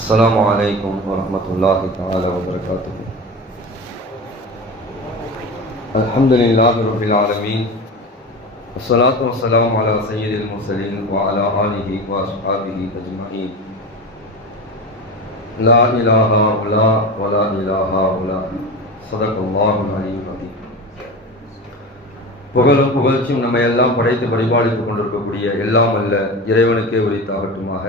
السلام عليكم ورحمة الله تعالى وبركاته. الحمد لله رب العالمين، والصلاة والسلام على سيد المرسلين وعلى آله وأصحابه أجمعين. لا إله هؤلاء ولا إله هؤلاء. صدق الله العلي العظيم. புகழும் புகழ்ச்சியும் நம்மை எல்லாம் படைத்து பரிபாலித்துக் கொண்டிருக்கக்கூடிய எல்லாம் அல்ல இறைவனுக்கே உரித்தாகட்டுமாக.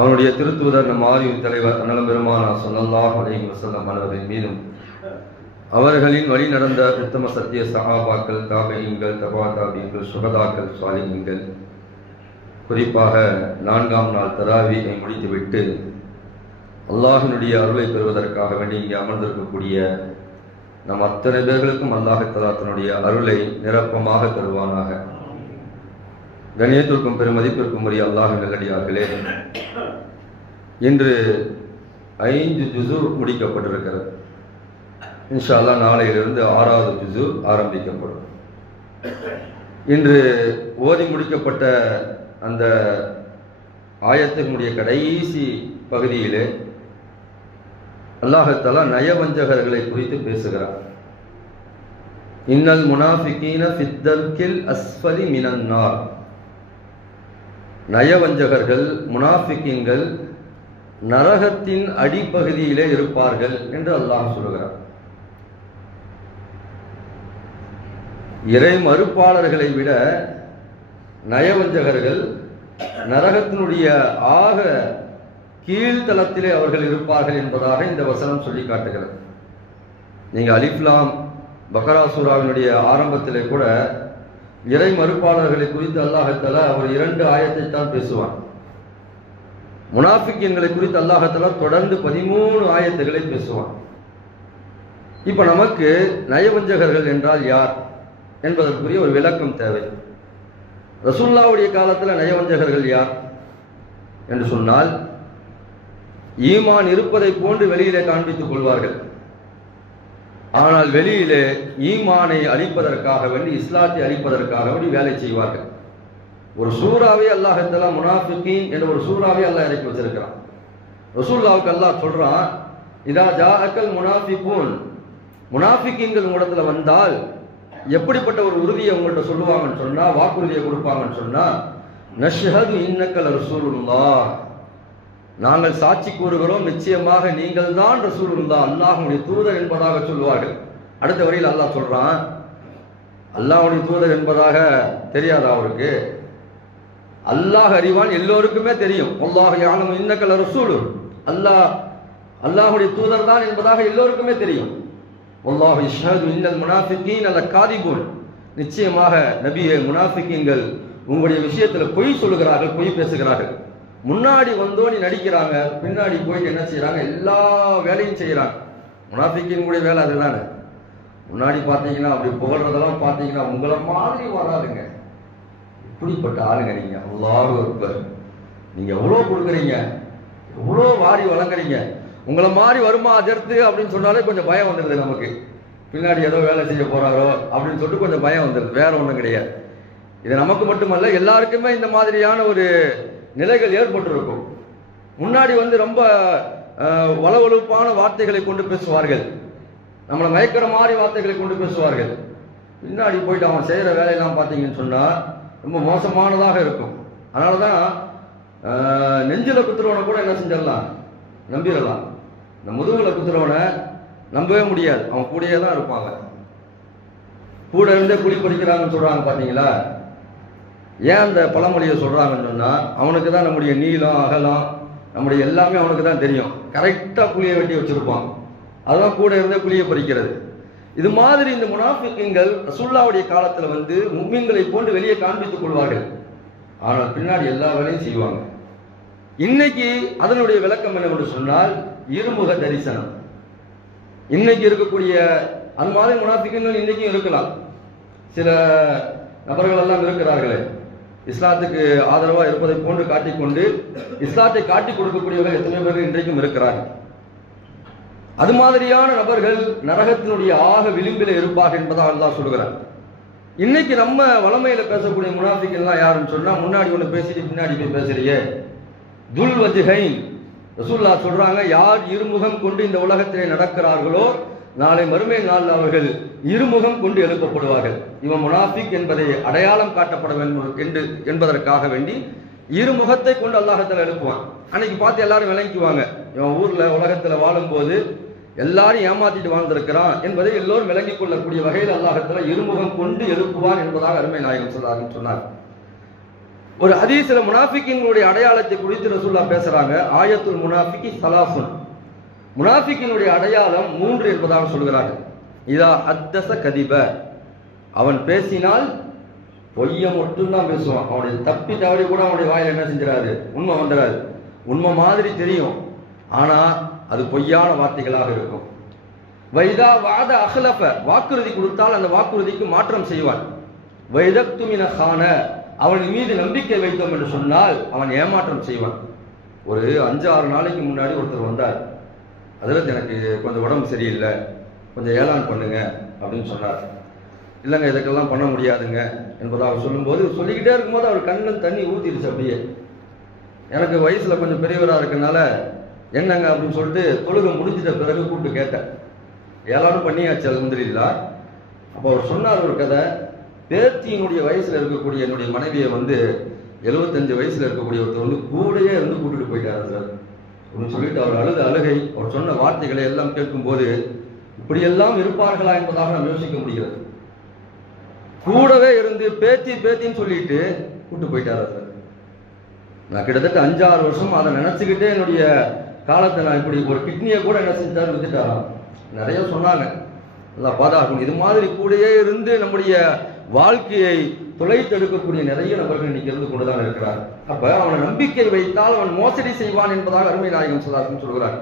அவனுடைய திருத்தூதர் நம் ஆரியின் தலைவர் அண்ணலம் பெருமானார் ஸல்லல்லாஹு அலைஹி வஸல்லம் அவர்களின் மீதும் அவர்களின் வழி நடந்த உத்தம சத்திய சஹாபாக்கள், தாபீன்கள், தபா தாபீன்கள், சுஹதாக்கள், சாலிஹீன்கள், குறிப்பாக 4ஆம் நாள் தராவீஹை முடித்துவிட்டு அல்லாஹ்வினுடைய அருளை பெறுவதற்காக வேண்டி இங்கே அமர்ந்திருக்கக்கூடிய நம் அத்தனை பேர்களுக்கும் அல்லாஹ் தஆலா தன்னுடைய அருளை நிரப்பமாக தருவானாக. கண்ணியத்திற்கும் பெருமதிப்பிற்கும் உரிய அல்லாஹ்வின் நல்லடியார்களே, இன்று 5 ஜுஸு முடிக்கப்பட்டிருக்கிறது. இன்ஷா அல்லாஹ் நாளையிலிருந்து 6வது ஜுஸு ஆரம்பிக்கப்படும். இன்று ஓதி முடிக்கப்பட்ட அந்த ஆயத்தினுடைய கடைசி பகுதியிலே அல்லாஹ் தஆலா நயவஞ்சகர்களை குறித்து பேசுகிறார். இன்னல் முனாஃபிகீன ஃபித்தர்கில் அஸ்ஃபலி மினன் நார். நயவஞ்சகர்கள், முனாஃபிகீன்கள் நரகத்தின் அடிப்பகுதியிலே இருப்பார்கள் என்று அல்லாஹ் சொல்கிறார். இறை மறுப்பாளர்களை விட நயவஞ்சகர்கள் நரகத்தினுடைய ஆக கீழ்த்தளத்திலே அவர்கள் இருப்பார்கள் என்பதாக இந்த வசனம் சொல்லி காட்டுகிறது. நீங்க அலிஃப்லாம் பக்ரா சூராவினுடைய ஆரம்பத்திலே கூட இறை மறுப்பாளர்களை குறித்து அல்லாஹ் தஆலா ஒரு 2 ஆயத்தை தான் பேசுவான். முனாஃபிக்கீன்களை குறித்து அல்லாஹ் தஆலா தொடர்ந்து 13 ஆயத்துகளை பேசுவான். இப்ப நமக்கு நயவஞ்சகர்கள் என்றால் யார் என்பதற்குரிய ஒரு விளக்கம் தேவை. ரசூலுல்லாஹ்வுடைய காலத்தில் நயவஞ்சகர்கள் யார் என்று சொன்னால், ஈமான் இருப்பதை போன்று வெளியிலே காண்பித்துக் கொள்வார்கள். ஆனால் வெளியிலே ஈமானை அழிப்பதற்காக வேண்டி, இஸ்லாத்தை அழிப்பதற்காக வேண்டி வேலை செய்வார்கள். ஒரு சூறாவை அல்லாஹ் தஆலா முனாஃபிகீன் என்ற ஒரு சூறாவை அல்லாஹ் இறக்கி வச்சிருக்கிறான். ரசூலுல்லாஹ்வுக்கு அல்லாஹ் சொல்றான், இதா ஜாஅக்கல் முனாஃபிகூன், முனாஃபிகீன்கள் உங்களிடத்துல வந்தால் எப்படிப்பட்ட ஒரு உறுதியை உங்கள்கிட்ட சொல்லுவாங்கன்னு சொன்னா, வாக்குறுதியை கொடுப்பாங்கன்னு சொன்னா, நஷ்ஹது இன்னக ரசூலுல்லாஹ், நாங்கள் சாட்சி கூறுகிறோம் நிச்சயமாக நீங்கள் தான் ரசூலுல்லாஹ், அல்லாஹ்வுடைய தூதர் என்பதாக சொல்லுவார்கள். அடுத்த வரியில் அல்லாஹ் சொல்றான், அல்லாஹ்வுடைய தூதர் என்பதாக தெரியாதா அவருக்கு? அல்லாஹ் அறிவான், எல்லோருக்குமே தெரியும். அல்லாஹ் யஅலமு இன்னக ரசூலு, அல்லாஹ்வுடைய தூதர் தான் என்பதாக எல்லோருக்குமே தெரியும். வல்லாஹு யஷ்ஹது இன்னல் முனாஃபிகீன லகாதிபூன், நிச்சயமாக நபியே முனாஃபிகீன்கள் உங்களுடைய விஷயத்துல பொய் சொல்லுகிறார்கள், பொய் பேசுகிறார்கள். முன்னாடி வந்தோடி நடிக்கிறாங்க, பின்னாடி போயிட்டு என்ன செய்யறாங்க, எல்லா வேலையும் செய்யறாங்க. முனாஃபிகீன்களுடைய வேலை அதுதானே. முன்னாடி பார்த்தீங்கன்னா அப்படி புகழ்றதெல்லாம் பார்த்தீங்கன்னா உங்களை மாதிரி வராதுங்க. இப்படிப்பட்ட ஆளுங்க நீங்க. அல்லாஹு அக்பர். நீங்க எவ்வளவு கொடுக்குறீங்க, எவ்வளோ வாரி வழங்குறீங்க, உங்களை மாதிரி வருமா அதற்கு அப்படின்னு சொன்னாலே கொஞ்சம் பயம் வந்துடுது நமக்கு. பின்னாடி ஏதோ வேலை செய்ய போறாரோ அப்படின்னு சொல்லிட்டு கொஞ்சம் பயம் வந்துடுது. வேற ஒன்றும் கிடையாது. இது நமக்கு மட்டுமல்ல, எல்லாருக்குமே இந்த மாதிரியான ஒரு நிலைகள் ஏற்பட்டிருக்கும். முன்னாடி வந்து ரொம்ப வளவழுப்பான வார்த்தைகளை கொண்டு பேசுவார்கள், நம்மளை மயக்கிற மாதிரி வார்த்தைகளை கொண்டு பேசுவார்கள். பின்னாடி போயிட்டு அவன் செய்யற வேலையெல்லாம் பார்த்தீங்கன்னு சொன்னா ரொம்ப மோசமானதாக இருக்கும். அதனாலதான் நெஞ்சில குத்துறவனை கூட என்ன செஞ்சிடலாம், நம்பிடலாம். இந்த முதுகுல குத்துறவனை நம்பவே முடியாது, அவன் கூடயே தான் இருப்பாங்க. கூட இருந்தே குழி பறிக்கிறாங்கன்னு சொல்றாங்க பாத்தீங்களா? ஏன் அந்த பழமொழியை சொல்றாங்கன்னு சொன்னா, அவனுக்கு தான் நம்முடைய நீளம் அகலம் நம்முடைய எல்லாமே அவனுக்கு தான் தெரியும். கரெக்டா குழியை வெட்டி வச்சிருப்பான். அதான் கூட இருந்தே குழியை பறிக்கிறது. இது மாதிரி இந்த முனாஃபிகீன்கள் ரசூலுல்லாஹ்வுடைய காலத்துல வந்து முஃமின்களை போன்று வெளியே காண்பித்துக் கொள்வார்கள். ஆனால் பின்னாடி எல்லா வேலையும் செய்வாங்க. இன்னைக்கு அதனுடைய விளக்கம் என்னவென்று சொன்னால், இருமுக தரிசனம். இன்னைக்கு இருக்கக்கூடிய அந்த மாதிரி முனாஃபிகீன்கள் இன்னைக்கும் இருக்கலாம். சில நபர்கள் எல்லாம் இருக்கிறார்களே, இஸ்லாத்துக்கு ஆதரவா இருப்பதை போன்று காட்டிக்கொண்டு இஸ்லாத்தை காட்டிக் கொடுக்கக்கூடியவர்கள் எத்தனை பேர்கள் இன்றைக்கும் இருக்கிறார்கள். அது மாதிரியான நபர்கள் நரகத்தினுடைய ஆக விளிம்பில் இருப்பார்கள் என்பதாக அல்லாஹ் சொல்கிறார். இன்னைக்கு நம்ம வளமையில பேசக்கூடிய முனாஃபிகீன்லாம் யாருன்னு சொன்னா, முன்னாடி ஒன்று பேசிட்டு பின்னாடி போய் பேசுறியே, துல் வஜ்ஹைன், ரசூலுல்லாஹ் சொல்றாங்க, யார் இருமுகம் கொண்டு இந்த உலகத்திலே நடக்கிறார்களோ நாளை மறுமை நாள் அவர்கள் இருமுகம் கொண்டு எழுப்பப்படுவார்கள். இவன் முனாஃபிக் என்பதை அடையாளம் காட்டப்பட வேண்டும் என்பதற்காக வேண்டி இருமுகத்தை கொண்டு அல்லாஹ்தாலா எழுப்புவான். அன்னைக்கு பார்த்து எல்லாரும் விளங்கிக்குவாங்க, இவன் ஊர்ல உலகத்துல வாழும்போது எல்லாரும் ஏமாத்திட்டு வாழ்ந்திருக்கிறான் என்பதை எல்லோரும் விளங்கிக் கொள்ளக்கூடிய வகையில் அல்லாஹ்தாலா இருமுகம் கொண்டு எழுப்புவான் என்பதாக அருமை நாயகம் ஸல்லல்லாஹு அலைஹி சொன்னார். ஒரு ஹதீஸ்ல முனாஃபிக்கினுடைய அடையாளத்தை குறித்து ரசூலுல்லாஹ் பேசுறாங்க. ஆயத்துல் முனாஃபிகி ஸலாசுன், முனாஃபிக்கினுடைய அடையாளம் 3 என்பதாக சொல்கிறார்கள். இதா ஹத்தஸ கதிப, அவன் பேசினால் பொய்ய மட்டும்தான் பேசுவான். அவனுடைய தப்பி தவறி கூட அவனுடைய வாயில் என்ன செஞ்சிடாது, உண்மை வந்துடாது. உண்மை மாதிரி தெரியும், ஆனா அது பொய்யான வார்த்தைகளாக இருக்கும். வைதா வாத அஹ்லஃப, வாக்குறுதி கொடுத்தால் அந்த வாக்குறுதிக்கு மாற்றம் செய்வான். வைதக்துமின கான, அவன் மீது நம்பிக்கை வைத்தோம் என்று சொன்னால் அவன் ஏமாற்றம் செய்வான். ஒரு 5-6 நாளைக்கு முன்னாடி ஒருத்தர் வந்தார், அதில் எனக்கு கொஞ்சம் உடம்பு சரியில்லை, கொஞ்சம் ஏலான் பண்ணுங்க அப்படின்னு சொன்னார். இல்லைங்க இதுக்கெல்லாம் பண்ண முடியாதுங்க என்பதாக சொல்லும்போது, சொல்லிக்கிட்டே இருக்கும்போது அவர் கண்ணில் தண்ணி ஊற்றிடுச்சு. அப்படியே எனக்கு வயசுல கொஞ்சம் பெரியவராக இருக்கனால என்னங்க அப்படின்னு சொல்லிட்டு தொழுகை முடிஞ்சிட்ட பிறகு கூப்பிட்டு கேட்டேன். ஏலானும் பண்ணியாச்சு அல்ஹம்துலில்லாஹ். அப்போ அவர் சொன்னார் ஒரு கதை. பேத்தியினுடைய வயசுல இருக்கக்கூடிய என்னுடைய மனைவியை 75 வயசுல இருக்கக்கூடிய ஒருத்தர் கூடையே கூட்டிட்டு போயிட்டாரு சார் அப்படின்னு சொல்லிட்டு அவர் அழுகை, அவர் சொன்ன வார்த்தைகளை எல்லாம் கேட்கும்போது இப்படியெல்லாம் இருப்பார்களா என்பதாக நாம் யோசிக்க முடிகிறது. கூடவே இருந்து பேத்தின்னு சொல்லிட்டு கூட்டு போயிட்டாரா சார். நான் கிட்டத்தட்ட 5-6 வருஷம் அதை நினைச்சுக்கிட்டே என்னுடைய காலத்தை நான் இப்படி ஒரு கிட்னியை கூட என்ன செஞ்சாரு வித்துட்டாராம். நிறைய சொன்னாங்க, நல்லா பாதுகாக்கணும். இது மாதிரி கூடயே இருந்து நம்முடைய வாழ்க்கையை தொலைத்தெடுக்கக்கூடிய நிறைய நபர்கள் இன்னைக்கு இருந்து கொண்டுதான் இருக்கிறார். அப்ப அவனை நம்பிக்கை வைத்தால் அவன் மோசடி செய்வான் என்பதாக அருமை நாயகம் ஸல்லல்லாஹு அலைஹி வஸல்லம் சொல்கிறார்.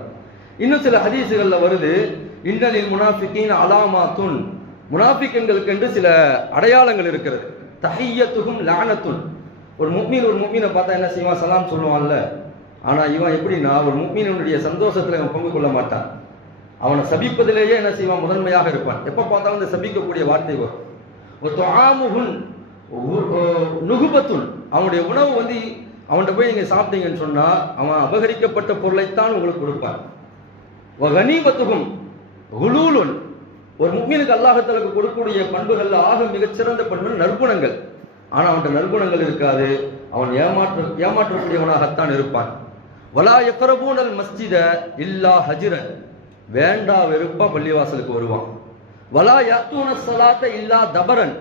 இன்னும் சில ஹதீசுகள்ல வருது, இன்னலில் முனாஃபிகீன அலாமாத்துன், முனாஃபிக்களுக்கு என்று சில அடையாளங்கள் இருக்கிறது. தஹிய்யத்துஹும் லஅனத்துன், ஒரு முஃமினை பார்த்தா என்ன செய்வான், சலாம் சொல்லுவான்ல. ஆனா இவன் எப்படின்னா, ஒரு முஃமினுடைய சந்தோஷத்துல இவன் பங்கு கொள்ள மாட்டான். அவனை சபிப்பதிலேயே என்ன செய்வான், முதன்மையாக இருப்பான். எப்ப பார்த்தாலும் இந்த சபிக்கக்கூடிய வார்த்தை வரும். நுகுபத்துன், அவனுடைய உணவு அவன்கிட்ட போய் நீங்க சாப்பிட்டீங்கன்னு சொன்னா அவன் அபகரிக்கப்பட்ட பொருளைத்தான் உங்களுக்கு கொடுப்பான். கனீமத்துகும் குலூலுன், ஒரு முஃமினுக்கு அல்லாஹ்வுக்கு கொடுக்கக்கூடிய பண்புகள்ல ஆக மிகச்சிறந்த பண்பு நற்குணங்கள். ஆனா அவன்கிட்ட நற்குணங்கள் இருக்காது, அவன் ஏமாற்றக்கூடியவனாகத்தான் இருப்பான். வலா யக்ரபூனல் மஸ்ஜித இல்லா ஹஜ்ரன், வேண்டா வெறுப்பா பள்ளிவாசலுக்கு வருவான். வலா யத்தூன ஸலாத்த இல்லா தபரன்,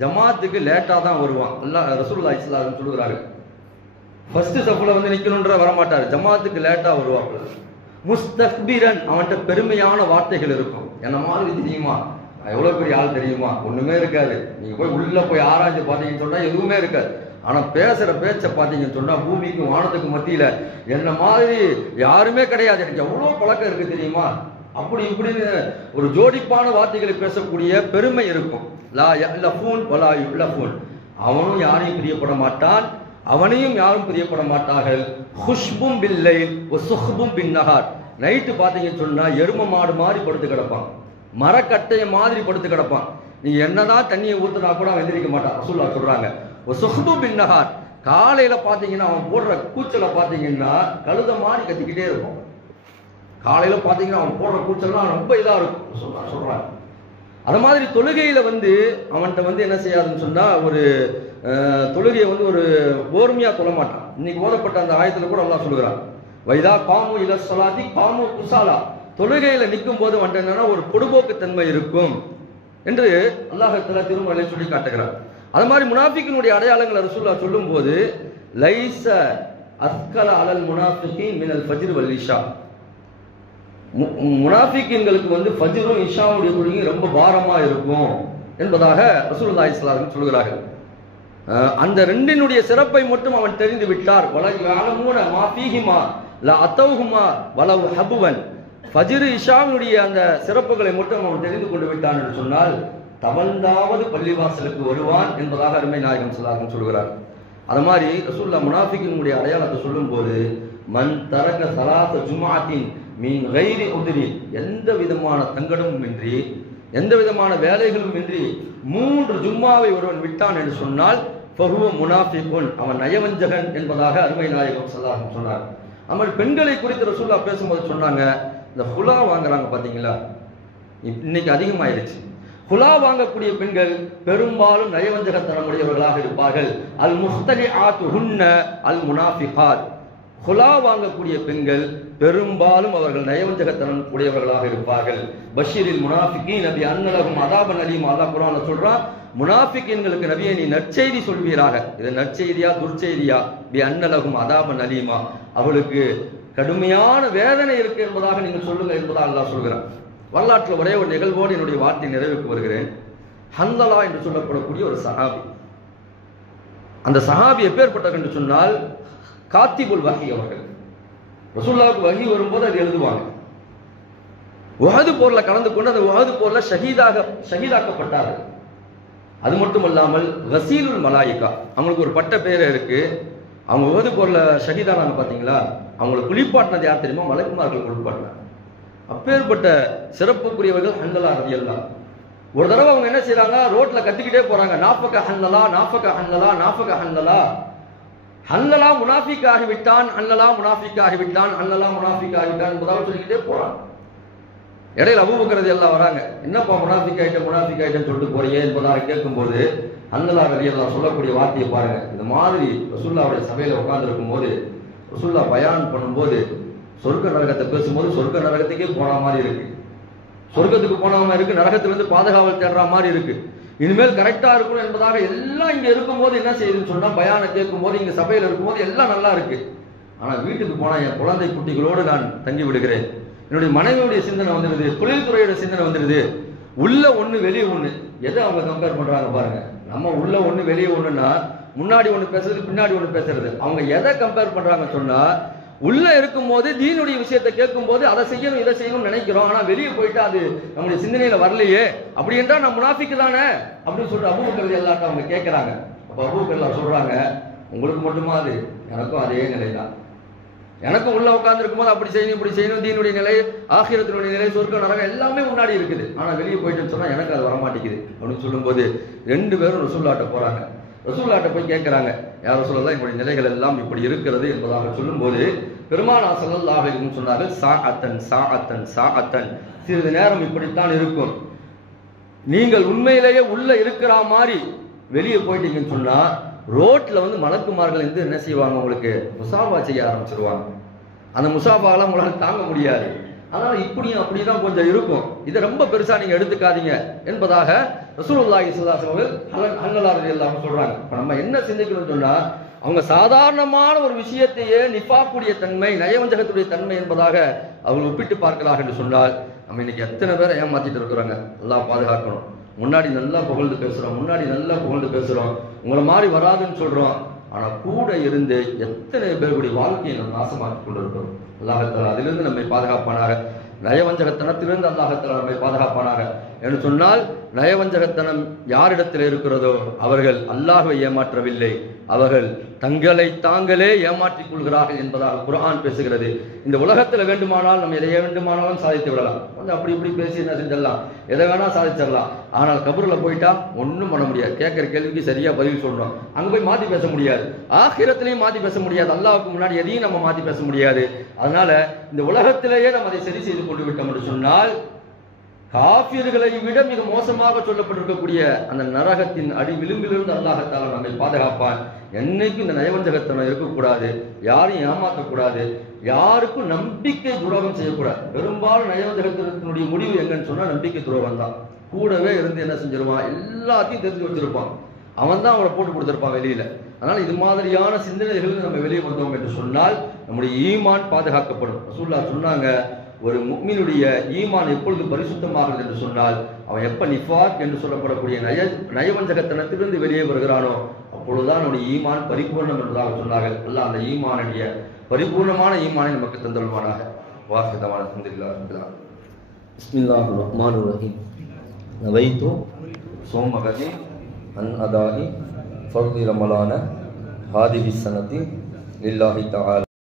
ஜமாத்துக்கு லேட்டா தான் வருவான். அல்லாஹ் ரசூலுல்லாஹி ஸல்லல்லாஹு அலைஹி வஸல்லம் சொல்றாங்க, ஃபர்ஸ்ட் சஃப்ல நிக்கணும்ன்ற வரமாட்டாரு, ஜமாத்துக்கு லேட்டா வருவாப்ல. முஸ்தக்பிரன், அவன்கிட்ட பெருமையான வார்த்தைகள் இருக்கும். என்ன மாதிரி தெரியுமா, எவ்வளவு பெரிய ஆள் தெரியுமா, ஒண்ணுமே இருக்காது. நீங்க போய் உள்ள போய் ஆராய்ச்சி பார்த்தீங்கன்னு சொன்னா எதுவுமே இருக்காது. ஆனா பேசுற பேச்ச பார்த்தீங்கன்னு சொன்னா பூமிக்கும் வானத்துக்கு மத்தியில என்ன மாதிரி யாருமே கிடையாது, எனக்கு எவ்வளவு பழக்கம் இருக்கு தெரியுமா, அப்படி இப்படின்னு ஒரு ஜோடிப்பான வார்த்தைகளை பேசக்கூடிய பெருமை இருக்கும். லா யலஃபூன் வலா யுலஃபூன், அவனும் யாரையும் பிரியப்பட மாட்டான், அவனையும் யாரும் பிரியப்பட மாட்டார்கள். ஹுஷ்பும் பில்லைல் வ சுஹ்பும் பின்னஹார், நைட்டு பார்த்தீங்கன்னு சொன்னா எரும மாடு மாதிரி படுத்து கிடப்பான், மரக்கட்டைய மாதிரி படுத்து கிடப்பான். நீங்க என்னதான் தண்ணியை ஊத்துனா கூட அவன் எந்திரிக்க மாட்டான். ரசூலுல்லாஹ் சொல்றாங்க, வ சுஹ்பு பின்னஹார், காலையில பார்த்தீங்கன்னா அவன் போடுற கூச்சலை பார்த்தீங்கன்னா கழுத மாதிரி கத்திக்கிட்டே இருக்கும். காலையில பார்த்தீங்கன்னா அவன் போடுற கூச்சல்லாம் ரொம்ப இதா இருக்கும் சொல்றாங்க. அது மாதிரி தொழுகையில அவன்கிட்ட என்ன செய்யாதுன்னு சொன்னா, ஒரு தொழுகையை ஒரு ஓர்மையா தொழ மாட்டான். இன்னைக்கு ஓதப்பட்ட அந்த ஆயத்துல கூட அல்லாஹ் சொல்லுகிறான், வைதா காமு இல ஸலாத்தி காமு குஸாலா, தொழுகையில நிற்கும் போது என்னன்னா ஒரு பொடுபோக்கு தன்மை இருக்கும் என்று அல்லாஹ் தஆலா திருமறையிலே சொல்லி காட்டுகிறார். அது மாதிரி முனாஃபிக்கினுடைய அடையாளங்களை ரசூலுல்லாஹ் சொல்லும் போது, லைஸ அஸ்கல அலல் முனாஃபிகீன் மினல் ஃபஜ்ர் வல் இஷா, முனாஃபிக்கின்களுக்கு ஃபஜ்ரும் இஷாவுடைய தொழுகை ரொம்ப பாரமா இருக்கும் என்பதாக ரசூலுல்லாஹி ஸல்லல்லாஹு அலைஹி வஸல்லம் சொல்கிறார்கள். அந்த ரெண்டினுடைய சிறப்பை மட்டும் அவன் தெரிந்து விட்டார். ஃபஜ்ர் இஷாவுடைய அந்த சிறப்புகளை மட்டும் அவன் தெரிந்து கொண்டு விட்டான் என்று சொன்னால் தவழ்ந்தாவது பள்ளிவாசலுக்கு வருவான் என்பதாக அருமை நாயகம் ஸல்லல்லாஹு அலைஹி வஸல்லம் சொல்கிறார். அது மாதிரி ரசூலுல்லாஹ் முனாஃபிக்கினுடைய அடையாளத்தை சொல்லும் போது, மன் தரக ஸலாத ஜும்ஆத்தின் மின் கைரி உத்ரி, எந்த விதமான தங்கடமும் இன்றி எந்த விதமான வேலைகளும் இன்றி 3 ஜும்மாவை ஒருவன் விட்டான் என்று சொன்னால் ஃபஹுவ முனாஃபிகுன், அவன் நயவஞ்சகன் என்பதாக அருமை நாயகம் ஸல்லல்லாஹு அலைஹி வஸல்லம் சொன்னார். நம்ம பெண்களை குறித்து ரசூலுல்லாஹ் பேசும்போது சொன்னாங்க, இந்த ஹுலா வாங்குறாங்க பாத்தீங்களா, இன்னைக்கு அதிகமாயிருச்சு. ஹுலா வாங்கக்கூடிய பெண்கள் பெரும்பாலும் நயவஞ்சகத்தனமுடையவர்களாக இருப்பார்கள். அல் முஹ்தலிஆத்து ஹுன்ன அல் முனாஃபிகாத். ஹுலா வாங்கக்கூடிய பெண்கள் பெரும்பாலும் அவர்கள் நயவஞ்சகத்தனம் உடையவர்களாக இருப்பார்கள். பஷீரில் முனாஃபிகீன் நபி அன்னலஹும் அதாபன் அலீம். அல்லாஹ் குர்ஆன்ல சொல்றான், முனாஃபிகீன்களுக்கு நபியே நீ நற்செய்தி சொல்வீராக. இது நற்செய்தியா துர்ச்செய்தியா? பி அன்னலஹும் அதாபன் அலீமா, அவளுக்கு கடுமையான வேதனை இருக்கு என்பதாக நீங்கள் சொல்லுங்க என்பதாக அல்லாஹ் சொல்கிறான். வரலாற்றில் ஒரே ஒரு நிகழ்வோடு என்னுடைய வார்த்தை நிறைவுக்கு வருகிறேன். ஹந்தலா என்று சொல்லப்படக்கூடிய ஒரு சஹாபி. அந்த சஹாபி எப்பேற்பட்டவர் என்று சொன்னால், காத்திபுல் வஹி அவர்கள். ரசூலுல்லாஹ்வுக்கு வஹி வரும்போது அது எழுதுவாங்க. உஹது போர்ல கலந்து கொண்டு அந்த உஹது போர்ல ஷஹீதாக்கப்பட்டார்கள். அது மட்டுமல்லாமல் கசீலுல் மலாயிகா, அவங்களுக்கு ஒரு பட்ட பேரே இருக்கு. அவங்க உஹது போர்ல ஷஹீதானாங்க பாத்தீங்களா, அவங்களை குளிப்பாட்டினது யார் தெரியுமா? மலக்குமார்கள் குளிப்பாட்டினாங்க. அப்பேற்பட்ட சிறப்புக்குரியவர்கள் ஹந்தலா ரலியல்லாஹு. ஒரு தடவை அவங்க என்ன செய்யறாங்க, ரோட்ல கத்திக்கிட்டே போறாங்க, நாஃபக ஹந்தலா நாஃபக ஹந்தலா நாஃபக ஹந்தலா. ஹல்லலா முனாஃபிக் ஆகிவிட்டான், ஹல்லலா முனாஃபிக் ஆகிவிட்டான், ஹல்லலா முனாஃபிக் ஆகிவிட்டான் என்பதாக சொல்லிக்கிட்டே போறான். இடையில அபூபக்கர் ரலியல்லாஹு வராங்க, என்னப்பா முனாஃபிக் ஆயிட்டேன்னு சொல்லிட்டு போறியே என்பதாக கேட்கும்போது ஹல்லலா ரலியல்லாஹு சொல்லக்கூடிய வார்த்தையை பாருங்க. இந்த மாதிரி ரசூலுல்லாஹ்வுடைய சபையில உட்கார்ந்து இருக்கும் போது ரசூலுல்லாஹ் பயான் பண்ணும்போது சொர்க்க நரகத்தை பேசும்போது சொர்க்க நரகத்துக்கே போன மாதிரி இருக்கு, சொர்க்கத்துக்கு போன மாதிரி இருக்கு, நரகத்திலிருந்து பாதுகாவல் தேடுற மாதிரி இருக்கு. இனிமேல் கரெக்டா இருக்கணும் என்பதாக எல்லாம் இங்க இருக்கும்போது என்ன செய்யுதுன்னு சொன்னா, பயான கேட்கும் போது இங்க சபையில இருக்கும்போது எல்லாம் நல்லா இருக்கு. ஆனா வீட்டுக்கு போனா என் குழந்தை குட்டிகளோடு நான் தங்கி விடுகிறேன், என்னுடைய மனைவியுடைய சிந்தனை வந்துடுது, தொழில்துறையோட சிந்தனை வந்துடுது. உள்ள ஒண்ணு வெளியே ஒண்ணு. எதை அவங்க கம்பேர் பண்றாங்க பாருங்க. நம்ம உள்ள ஒண்ணு வெளியே ஒண்ணுன்னா முன்னாடி ஒண்ணு பேசுறது பின்னாடி ஒண்ணு பேசுறது. அவங்க எதை கம்பேர் பண்றாங்க சொன்னா, உள்ள இருக்கும் போது தீனுடைய விஷயத்தை கேட்கும் போது அதை செய்யணும் இதை செய்யணும்னு நினைக்கிறோம், ஆனா வெளியே போயிட்டா அது நம்முடைய சிந்தனையில வரலையே, அப்படி என்றா நான் முனாஃபிக் தானே அப்படின்னு சொல்லிட்டு அபூபக்கர் ரலியல்லாஹு அவங்க கேட்கிறாங்க. அப்ப அபூபக்கர் சொல்றாங்க, உங்களுக்கு மட்டுமா அது? எனக்கும் அதே நிலை தான். எனக்கும் உள்ள உட்கார்ந்து இருக்கும்போது அப்படி செய்யணும் இப்படி செய்யணும், தீனுடைய நிலை, ஆகிரத்தினுடைய நிலை, சொர்க்க நரகம் எல்லாமே முன்னாடி இருக்குது, ஆனா வெளியே போயிட்டு சொன்னா எனக்கு அது வரமாட்டேங்குது அப்படின்னு சொல்லும்போது ரெண்டு பேரும் ரசூலுல்லாஹ்ட்ட போறாங்க. ரசூலுல்லாஹ்ட்ட போய் கேட்கிறாங்க, யார் ரசூலுல்லாஹ் என்னுடைய நிலைகள் எல்லாம் இப்படி இருக்கிறது என்பதாக சொல்லும்போது பெருமானார் ஸல்லல்லாஹு அலைஹி வஸல்லம் சொன்னார்கள், சாஅத்தன் சாஅத்தன் சாஅத்தன், சிறிது நேரம் இப்படித்தான் இருக்கும். நீங்கள் உண்மையிலேயே உள்ள இருக்கிற மாதிரி வெளியே போயிட்டீங்கன்னு சொன்னா ரோட்ல வந்து மலக்குமார்கள் வந்து என்ன செய்வாங்க, உங்களுக்கு முசாஃபா செய்ய ஆரம்பிச்சிருவாங்க. அந்த முசாஃபால உங்களால் தாங்க முடியாது. அதனால இப்படியும் அப்படிதான் கொஞ்சம் இருக்கும், இதை ரொம்ப பெருசா நீங்க எடுத்துக்காதீங்க என்பதாக ரசூலுல்லாஹி ஸல்லல்லாஹு அலைஹி வஸல்லம் ஹல்லலா ரலியல்லாஹு சொல்றாங்க. இப்ப நம்ம என்ன சிந்திக்கணும்னு சொன்னா, அவங்க சாதாரணமான ஒரு விஷயத்தையே நிஃபாக்குடைய தன்மை, நயவஞ்சகத்துடைய தன்மை என்பதாக அவங்க ஒப்பிட்டு பார்க்கிறார்கள் என்று சொன்னால், நம்ம இன்னைக்கு எத்தனை பேரை ஏமாத்திட்டு இருக்கிறாங்க. அல்லாஹ் பாதுகாக்கணும். முன்னாடி நல்லா புகழ்ந்து பேசுறோம், உங்களை மாதிரி வராதுன்னு சொல்றோம், ஆனா கூட இருந்து எத்தனை பேருடைய வாழ்க்கையை நம்ம நாசமாக்கி கொண்டிருக்கிறோம். அல்லாஹ் தஆலா அதிலிருந்து நம்மை பாதுகாப்பானாக, நயவஞ்சகத்தனத்திலிருந்து அல்லாஹ் தஆலா நம்மை பாதுகாப்பானாக. என்று சொன்னால் நயவஞ்சகத்தனம் யாரிடத்தில் இருக்கிறதோ அவர்கள் அல்லாஹ்வை ஏமாற்றவில்லை, அவர்கள் தங்களை தாங்களே ஏமாற்றிக் கொள்கிறார்கள் என்பதாக குர்ஆன் பேசுகிறது. இந்த உலகத்தில் வேண்டுமானால் நம்ம எதை வேண்டுமானாலும் சாதித்து விடலாம், கொஞ்சம் அப்படி இப்படி பேசி என்ன செஞ்சிடலாம், எதை வேணா சாதிச்சிடலாம். ஆனால் கபூர்ல போயிட்டா ஒன்றும் பண்ண முடியாது. கேட்கிற கேள்விக்கு சரியா பதில் சொல்றோம், அங்க போய் மாத்தி பேச முடியாது, ஆகிரத்திலையும் மாத்தி பேச முடியாது, அல்லாஹ்வுக்கு முன்னாடி எதையும் நம்ம மாத்தி பேச முடியாது. அதனால இந்த உலகத்திலேயே நம்ம அதை சரி செய்து கொண்டு விட்டோம் என்று சொன்னால், காஃபிர்களை விட மிக மோசமாக சொல்லப்பட்டிருக்கக்கூடிய அந்த நரகத்தின் அடி விளிம்பிலிருந்து அல்லாஹ் தஆலா நம்மை பாதுகாப்பான். என்னைக்கும் இந்த நயவஞ்சகத்தனம் இருக்கக்கூடாது, யாரையும் ஏமாற்றக்கூடாது, யாருக்கும் நம்பிக்கை துரோகம் செய்யக்கூடாது. பெரும்பாலும் நயவஞ்சகத்தினுடைய முடிவு எங்கன்னு சொன்னா நம்பிக்கை துரோகம் தான். கூடவே இருந்து என்ன செஞ்சிருவான், எல்லாத்தையும் தெரிஞ்சு வச்சிருப்பான், அவன் தான் அவனை போட்டு கொடுத்திருப்பான் வெளியில. அதனால இது மாதிரியான சிந்தனைகள் நம்ம வெளியே வந்தோம் என்று சொன்னால் நம்முடைய ஈமான் பாதுகாக்கப்படும். ரசூலுல்லாஹ் சொன்னாங்க, ஒரு முஃமினுடைய ஈமான் எப்பொழுது பரிசுத்தமாகிறது என்று சொன்னால், அவன் எப்ப நிஃபாக் என்று சொல்லப்படக்கூடிய நயவஞ்சகத்தனத்திலிருந்து வெளியே வருகிறானோ அப்பொழுதுதான் அவனுடைய ஈமான் பரிபூர்ணம் என்பதாக சொன்னார்கள். அல்லாஹ் அந்த ஈமானுடைய பரிபூர்ணமான ஈமானை நமக்கு தந்தல்வானாக. வாஹிதமான அல்ஹம்துலில்லாஹ் ரப்பில் ஆலமீன். பிஸ்மில்லாஹிர் ரஹ்மானிர் ரஹீம். நவைத்து ஸௌமகதி அன் அதாஇ ஃபர்தி ரமலான ஹாதிஹி ஸனதி லில்லாஹி தஆலா.